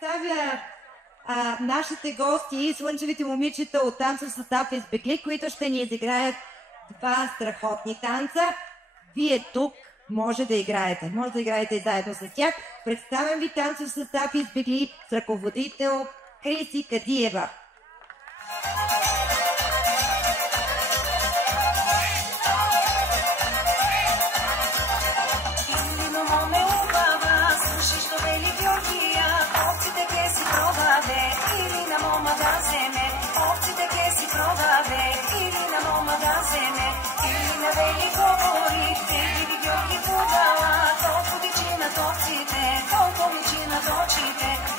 представя нашите гости, слънчевите момичета от танца Сатап Избегли, които ще ни изиграят два страхотни танца. Вие тук може да играете. Може да играете и заедно с тях. Представям ви танца Сатап Избегли с ръководител Криси Кадиева. Толкова vicina točite,